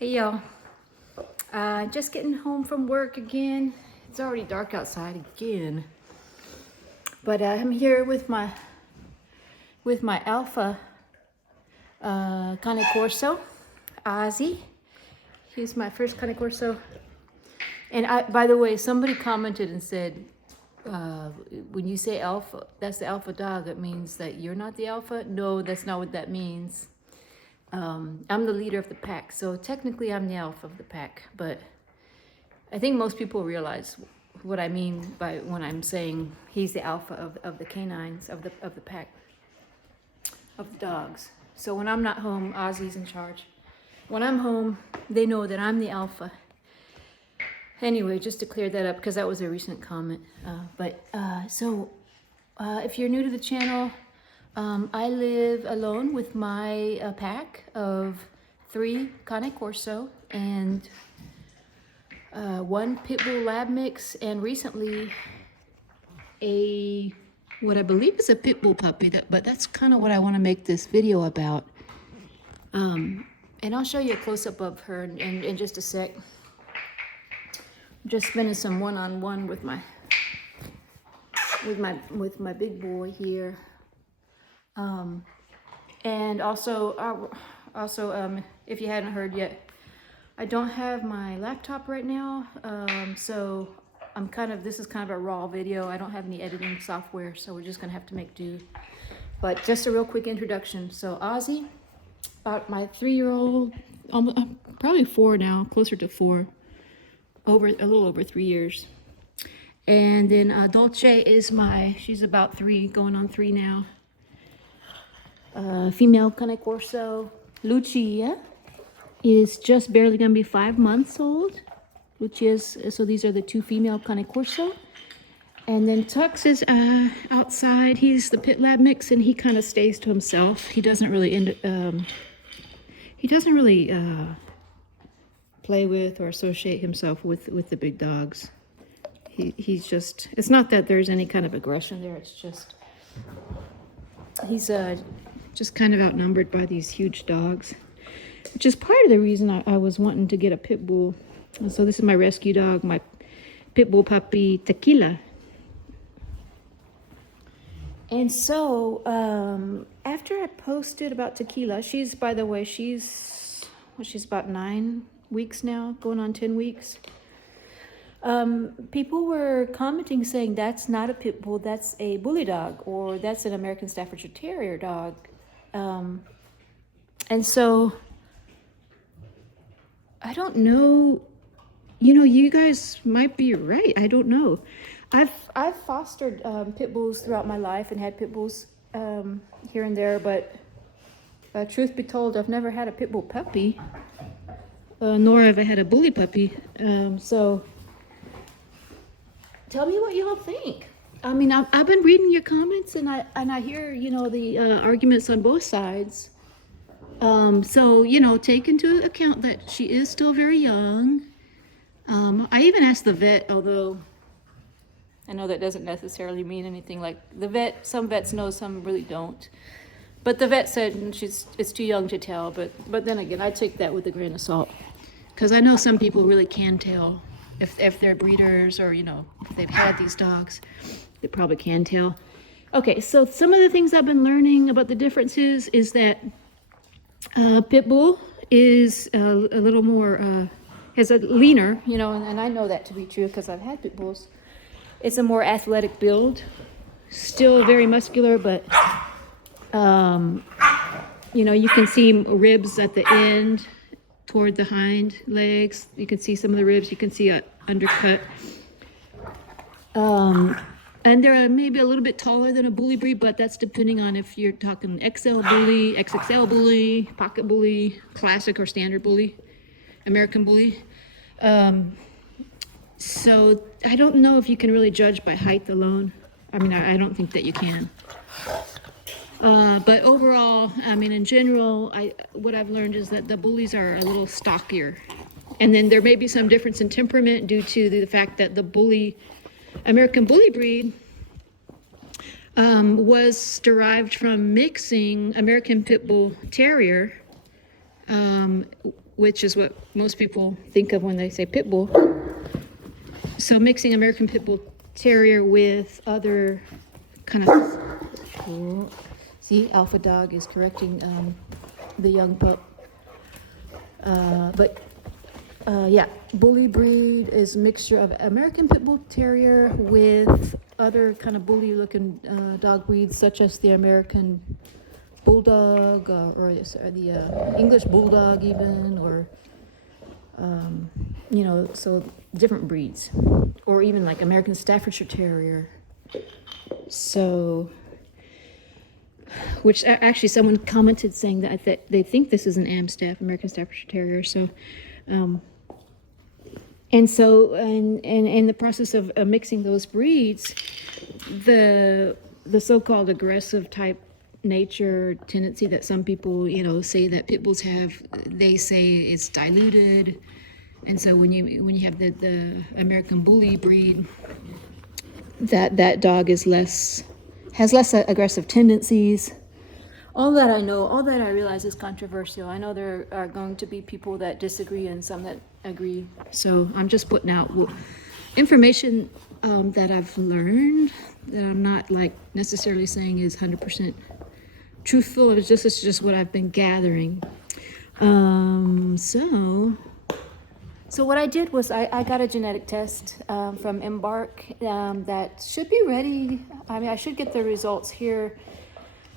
Hey y'all, just getting home from work again. It's already dark outside again, but I'm here with my alpha Cane Corso, Ozzy. He's my first Cane Corso, and by the way, somebody commented and said, when you say alpha, that's the alpha dog. It means that you're not the alpha. No, that's not what that means. I'm the leader of the pack, so technically I'm the alpha of the pack, but I think most people realize what I mean by when I'm saying he's the alpha of the canines, of the pack, of the dogs. So when I'm not home, Ozzy's in charge. When I'm home, they know that I'm the alpha. Anyway, just to clear that up, because that was a recent comment. If you're new to the channel, I live alone with my pack of 3 Cane Corso and 1 Pitbull lab mix, and recently what I believe is a Pitbull puppy, but that's kind of what I want to make this video about. And I'll show you a close-up of her in just a sec. I'm just spending some one-on-one with my big boy here. And also, if you hadn't heard yet, I don't have my laptop right now, so this is kind of a raw video. I don't have any editing software, so we're just gonna have to make do. But just a real quick introduction. So Ozzy, about my 3-year-old, probably 4 now, closer to 4, a little over 3 years. And then Dolce is she's about 3, going on 3 now. Female Cane Corso. Lucia is just barely gonna be 5 months old. So these are the 2 female Cane Corso. And then Tux is outside. He's the pit lab mix, and he kind of stays to himself. He doesn't really play with or associate himself with the big dogs. He's just, it's not that there's any kind of aggression there, it's just he's just kind of outnumbered by these huge dogs, which is part of the reason I was wanting to get a pit bull. And so this is my rescue dog, my pit bull puppy, Tekilla. And so after I posted about Tekilla, by the way, she's about 9 weeks now, going on 10 weeks. People were commenting saying that's not a pit bull, that's a bully dog, or that's an American Staffordshire Terrier dog. And so I don't know, you guys might be right. I don't know. I've fostered pit bulls throughout my life and had pit bulls here and there, but truth be told, I've never had a pit bull puppy, nor have I had a bully puppy. So tell me what y'all think. I mean, I've been reading your comments, and I hear, the arguments on both sides. So, take into account that she is still very young. I even asked the vet, although I know that doesn't necessarily mean anything. Like some vets know, some really don't. But the vet said it's too young to tell. But then again, I take that with a grain of salt, because I know some people really can tell if they're breeders, or if they've had these dogs, they probably can tell. Okay, so some of the things I've been learning about the differences is that Pitbull is a little more, is a leaner, and I know that to be true because I've had Pitbulls. It's a more athletic build, still very muscular, but you can see ribs at the end toward the hind legs. You can see some of the ribs. You can see an undercut. And they're maybe a little bit taller than a bully breed, but that's depending on if you're talking XL bully, XXL bully, pocket bully, classic or standard bully, American bully. So I don't know if you can really judge by height alone. I mean, I don't think that you can. But overall, I mean, in general, what I've learned is that the bullies are a little stockier. And then there may be some difference in temperament due to the fact that the American bully breed was derived from mixing American Pit Bull Terrier which is what most people think of when they say Pitbull. So mixing American Pitbull Terrier with other kind of, see, Alpha Dog is correcting the young pup. Yeah, bully breed is a mixture of American Pitbull Terrier with other kind of bully-looking dog breeds, such as the American Bulldog or the English Bulldog, even, or you know, so different breeds, or even like American Staffordshire Terrier. So, which actually someone commented saying that they think this is an Amstaff, American Staffordshire Terrier. So. And so, in the process of mixing those breeds, the so-called aggressive type nature tendency that some people, you know, say that pit bulls have, they say it's diluted. And so when you have the American Bully breed, that dog has less aggressive tendencies. All that I know, all that I realize is controversial. I know there are going to be people that disagree and some that agree. So I'm just putting out information that I've learned, that I'm not like necessarily saying is 100% truthful. It's just what I've been gathering. So what I did was I got a genetic test from Embark that should be ready. I mean, I should get the results here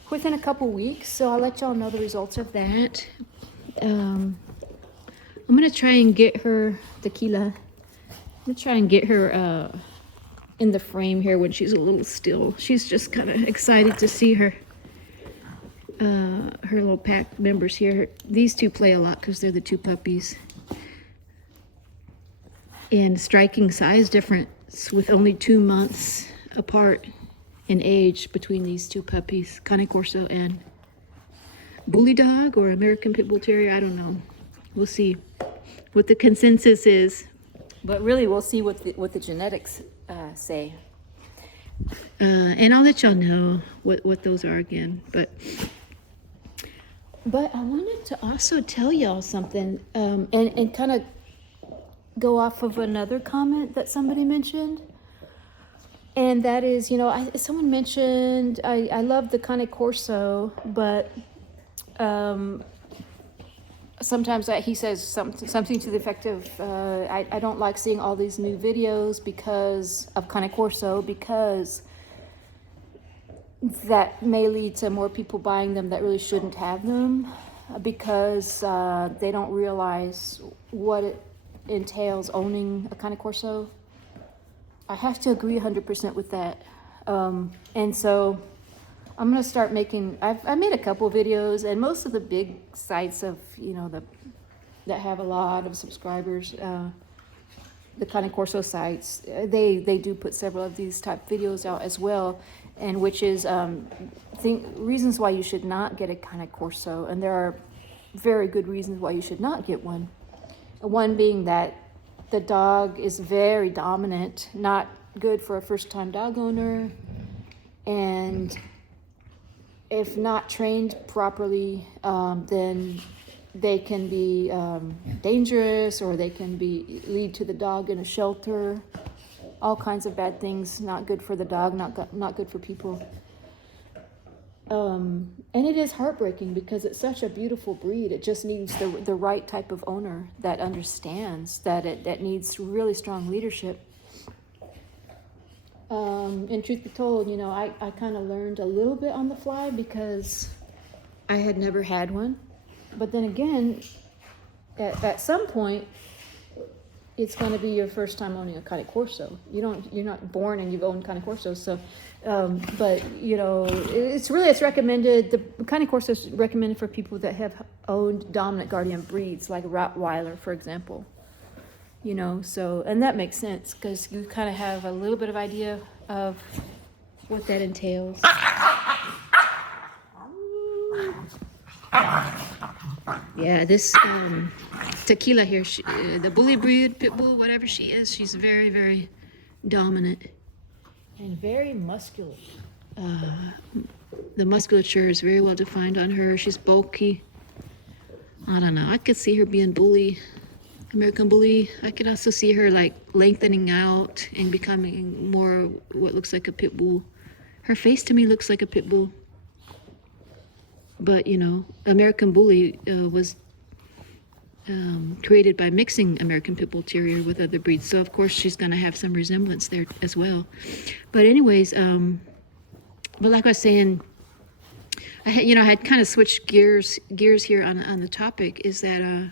within a couple weeks, so I'll let y'all know the results of that. I'm gonna try and get her, Tekilla, I'm gonna try and get her in the frame here when she's a little still. She's just kind of excited to see her little pack members here. These two play a lot because they're the two puppies. And striking size difference with only 2 months apart in age between these two puppies, Cane Corso and Bully Dog or American Pitbull Terrier. I don't know. We'll see what the consensus is, but really we'll see what the genetics say. And I'll let y'all know what those are again. But I wanted to also tell y'all something, and kind of go off of another comment that somebody mentioned. And that is, you know, someone mentioned, I love the Cane Corso, but sometimes he says something to the effect of, I don't like seeing all these new videos because of Cane Corso, because that may lead to more people buying them that really shouldn't have them, because they don't realize what it entails owning a Cane Corso. I have to agree 100% with that. And so I'm gonna start making, I made a couple videos, and most of the big sites of, you know, that have a lot of subscribers, the Cane Corso sites, they do put several of these type videos out as well, and which is reasons why you should not get a Cane Corso. And there are very good reasons why you should not get one. One being that the dog is very dominant, not good for a first-time dog owner, and if not trained properly, then they can be dangerous, or they can lead to the dog in a shelter. All kinds of bad things, not good for the dog, not good for people. And it is heartbreaking because it's such a beautiful breed. It just needs the right type of owner that understands that it needs really strong leadership. And truth be told, you know, I kind of learned a little bit on the fly because I had never had one. But then again, at some point, it's going to be your first time owning a Cane Corso. You're not born and you've owned Cane Corso. So, but you know, it's recommended. The Cane Corso is recommended for people that have owned dominant guardian breeds, like Rottweiler, for example. You know, so, and that makes sense because you kind of have a little bit of idea of what that entails. Yeah, this Tekilla here, the bully breed, Pitbull, whatever she is, she's very, very dominant and very muscular. The musculature is very well defined on her. She's bulky. I don't know. I could see her being bully, American bully. I could also see her like lengthening out and becoming more what looks like a pit bull. Her face to me looks like a pit bull. But, you know, American bully was created by mixing American Pit Bull Terrier with other breeds. So, of course, she's going to have some resemblance there as well. But anyways, but like I was saying, I had kind of switched gears here on the topic, is that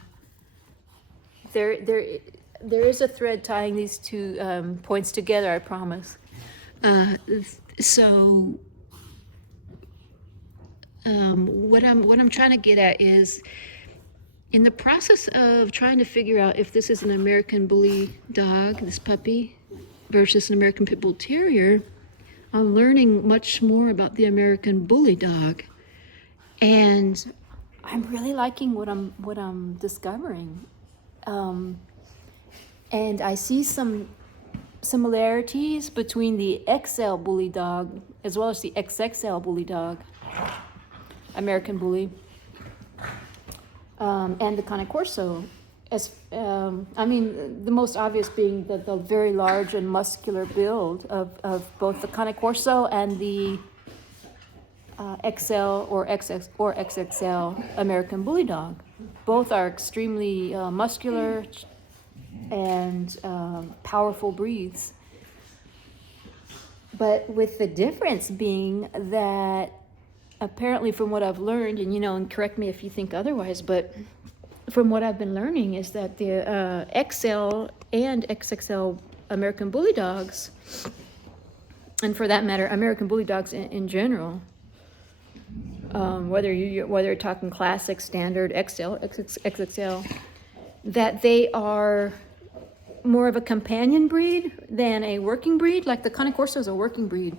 there is a thread tying these two points together, I promise. So what I'm trying to get at is, in the process of trying to figure out if this is an American Bully dog, this puppy, versus an American Pit Bull Terrier, I'm learning much more about the American Bully dog, and I'm really liking what I'm discovering. And I see some similarities between the XL Bully dog as well as the XXL Bully dog, American Bully, and the Cane Corso. I mean, the most obvious being the very large and muscular build of both the Cane Corso and the XL or XXL American Bully dog. Both are extremely muscular and powerful breeds. But with the difference being that, apparently from what I've learned, and correct me if you think otherwise, but from what I've been learning is that the XL and XXL American Bully dogs, and for that matter, American Bully dogs in general, whether you're talking classic, standard, XL, XXL, that they are more of a companion breed than a working breed. Like the Cane Corso is a working breed.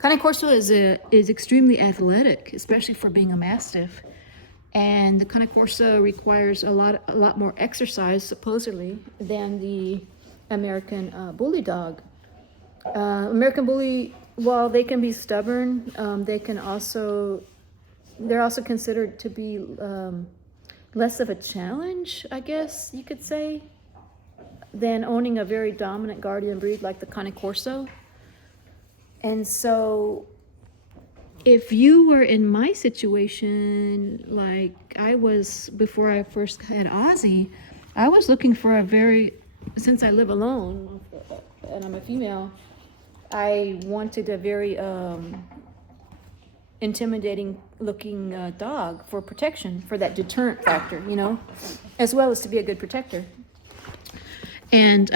Cane Corso is extremely athletic, especially for being a Mastiff. And the Cane Corso requires a lot more exercise, supposedly, than the American Bully dog. American Bully, while they can be stubborn, they're also considered to be less of a challenge, I guess you could say, than owning a very dominant guardian breed like the Cane Corso. And so, if you were in my situation, like I was before I first had Ozzy, I was looking for since I live alone and I'm a female, I wanted a very intimidating looking dog for protection, for that deterrent factor, as well as to be a good protector. And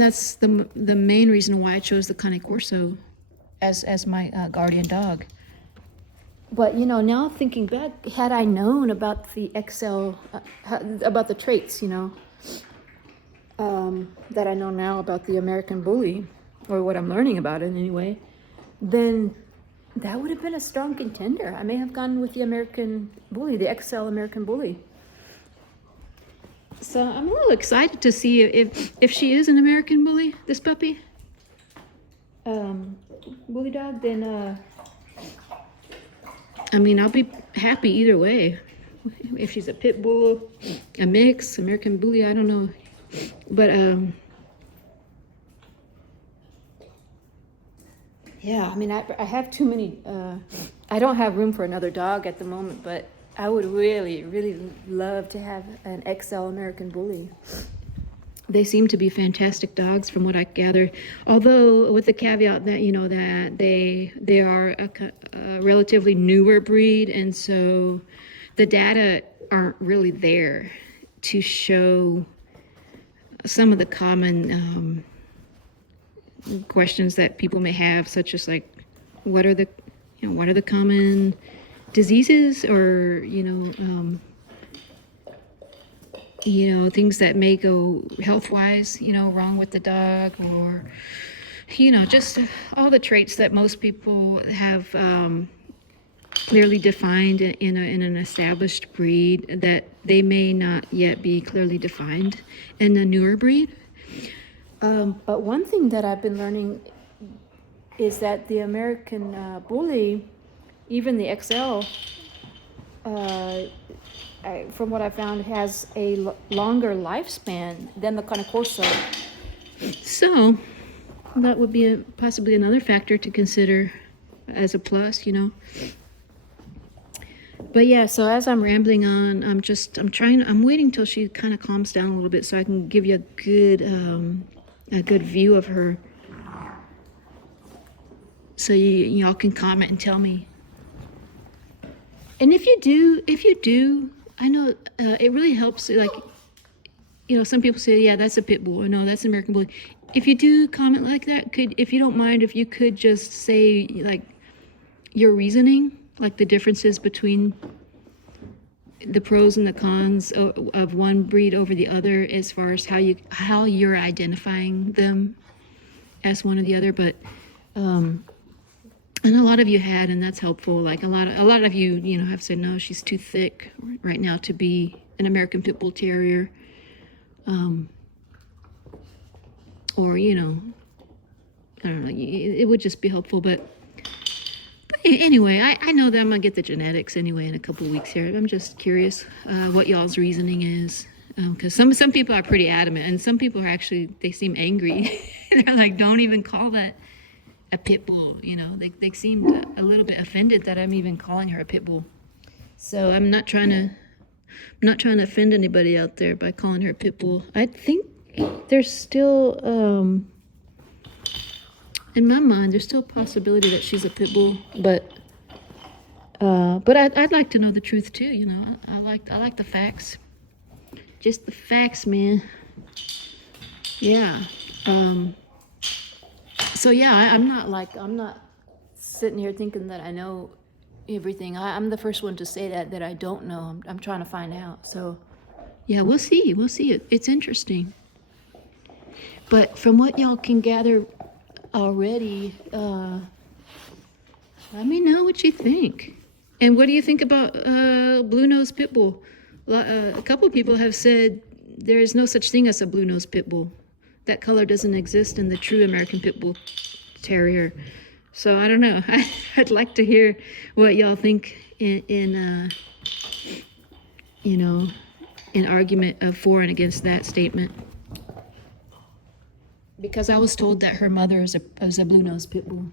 that's the main reason why I chose the Cane Corso as my guardian dog. But now thinking back, had I known about the XL, about the traits, that I know now about the American Bully, or what I'm learning about it anyway, then that would have been a strong contender. I may have gone with the American Bully, the XL American Bully. So I'm a little excited to see if she is an American Bully, this puppy, bully dog, then I'll be happy either way. If she's a pit bull, a mix, American Bully, I don't know. But yeah, I have too many. I don't have room for another dog at the moment, but I would really, really love to have an XL American Bully. They seem to be fantastic dogs from what I gather, although with the caveat that that they are a relatively newer breed, and so the data aren't really there to show some of the common questions that people may have, such as like what are the common diseases, or things that may go health-wise, wrong with the dog, or, just all the traits that most people have clearly defined in an established breed that they may not yet be clearly defined in a newer breed. But one thing that I've been learning is that the American Bully, even the XL, from what I found, has a longer lifespan than the Cane Corso. So that would be possibly another factor to consider as a plus, you know. But yeah, so as I'm rambling on, I'm waiting till she kind of calms down a little bit so I can give you a good view of her. So y'all can comment and tell me. And if you do, I know it really helps. Like, you know, some people say, yeah, that's a pit bull, or no, that's an American bully. If you do comment like that, if you don't mind, if you could just say like your reasoning, like the differences between the pros and the cons of one breed over the other, as far as how you're identifying them as one or the other. But and a lot of you had, and that's helpful. Like a lot of you, you know, have said no, she's too thick right now to be an American Pit Bull Terrier, or you know, I don't know. It would just be helpful, but anyway, I know that I'm gonna get the genetics anyway in a couple of weeks here. I'm just curious what y'all's reasoning is, because some people are pretty adamant, and some people are actually, they seem angry. They're like, don't even call that a pit bull. You know, they seemed a little bit offended that I'm even calling her a pit bull. So I'm not trying to offend anybody out there by calling her a pit bull. I think there's still in my mind, there's still a possibility that she's a pit bull, but I'd like to know the truth too. You know, I like the facts, just the facts, man. Yeah. So yeah, I'm not sitting here thinking that I know everything. I'm the first one to say that I don't know. I'm trying to find out. So yeah, we'll see. It's interesting. But from what y'all can gather already, let me know what you think. And what do you think about blue nose pit bull? A couple of people have said there is no such thing as a blue nose pit bull. That color doesn't exist in the true American Pit Bull Terrier. So I don't know. I'd like to hear what y'all think in you know, in argument of for and against that statement. Because I was told that her mother is a blue nose pit bull.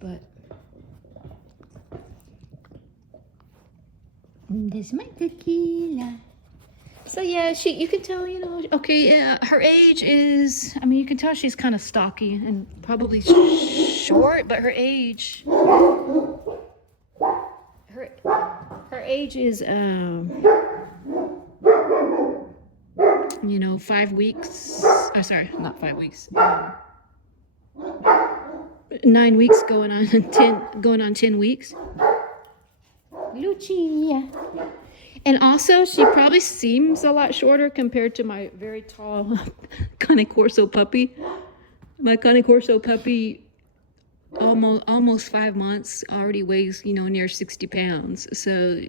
But this is my Tekilla. So yeah, you can tell, you know, okay, her age is, I mean, you can tell she's kind of stocky and probably short, but her age, her age is, you know, 5 weeks, oh, sorry, not 5 weeks, 9 weeks going on 10 weeks. Lucia. And also, she probably seems a lot shorter compared to my very tall Cane Corso puppy. My Cane Corso puppy, almost 5 months, already weighs, you know, near 60 pounds. So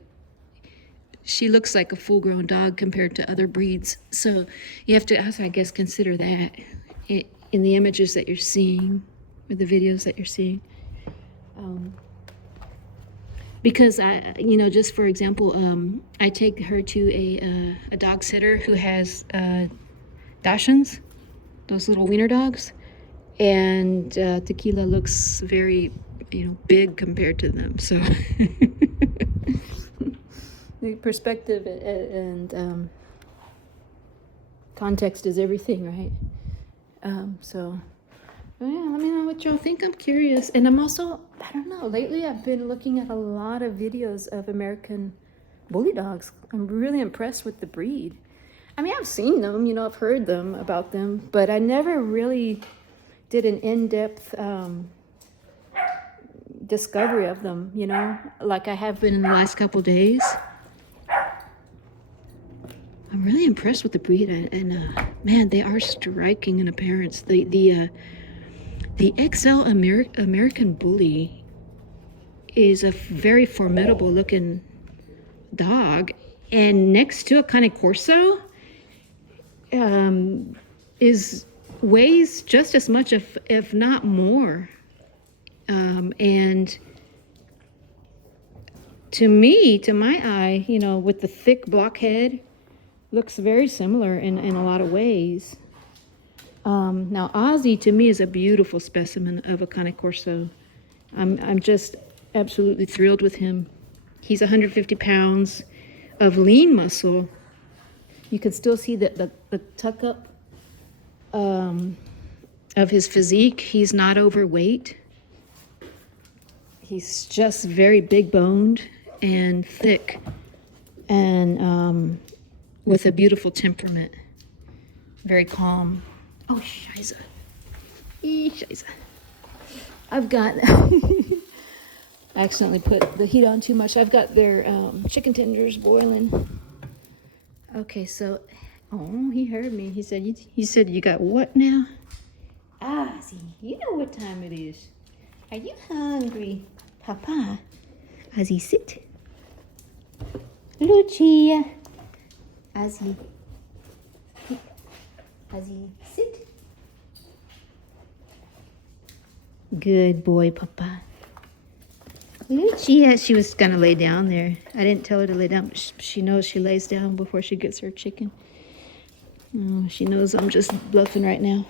she looks like a full-grown dog compared to other breeds. So you have to, I guess, consider that in the images that you're seeing, or the videos that you're seeing. Because you know, just for example, I take her to a dog sitter who has Dachshunds, those little wiener dogs, and Tekilla looks very, you know, big compared to them. So the perspective and context is everything, right? So. Yeah, let me know what y'all think. I'm curious. And I'm also, I don't know, lately I've been looking at a lot of videos of American bully dogs. I'm really impressed with the breed. I mean, I've seen them, you know, I've heard them about them, but I never really did an in-depth discovery of them, you know, like I have been in the last couple days. I'm really impressed with the breed, and man, they are striking in appearance. The XL American Bully is a very formidable looking dog, and next to a Cane Corso weighs just as much, if not more, and to me, to my eye, you know, with the thick block head, looks very similar in a lot of ways. Now Ozzy to me is a beautiful specimen of a Cane Corso. I'm just absolutely thrilled with him. He's 150 pounds of lean muscle. You can still see the tuck up of his physique. He's not overweight. He's just very big boned and thick and with a beautiful temperament. Very calm. Oh, Scheiße. Scheiße. I've got, I accidentally put the heat on too much. I've got their chicken tenders boiling. Okay, so, oh, he heard me. He said, you got what now? Ozzy, you know what time it is. Are you hungry? Papa. Ozzy, sit. Lucia. Ozzy. Ozzy, sit. Good boy, Papa. Lucia, she was gonna lay down there. I didn't tell her to lay down, but she knows she lays down before she gets her chicken. Oh, she knows I'm just bluffing right now.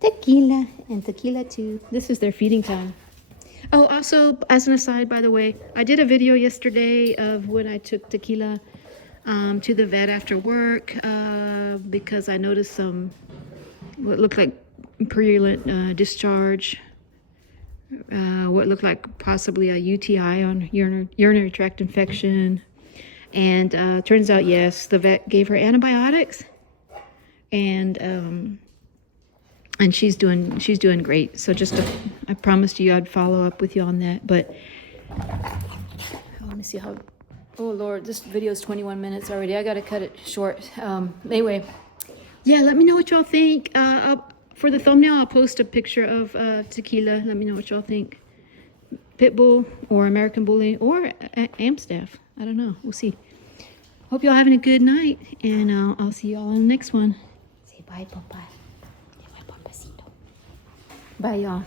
Tekilla and Tekilla too. This is their feeding time. Oh, also, as an aside, by the way, I did a video yesterday of when I took Tekilla to the vet after work because I noticed some what looked like purulent discharge, what looked like possibly a UTI on urinary tract infection, and turns out yes, the vet gave her antibiotics, and she's doing great. So I promised you I'd follow up with you on that, but let me see how. Oh Lord, this video is 21 minutes already. I gotta cut it short. Anyway, yeah, let me know what y'all think. For the thumbnail, I'll post a picture of Tekilla. Let me know what y'all think. Pitbull or American Bully or Amstaff. I don't know. We'll see. Hope y'all having a good night, and I'll see y'all in the next one. Say bye, Papa. Bye, y'all.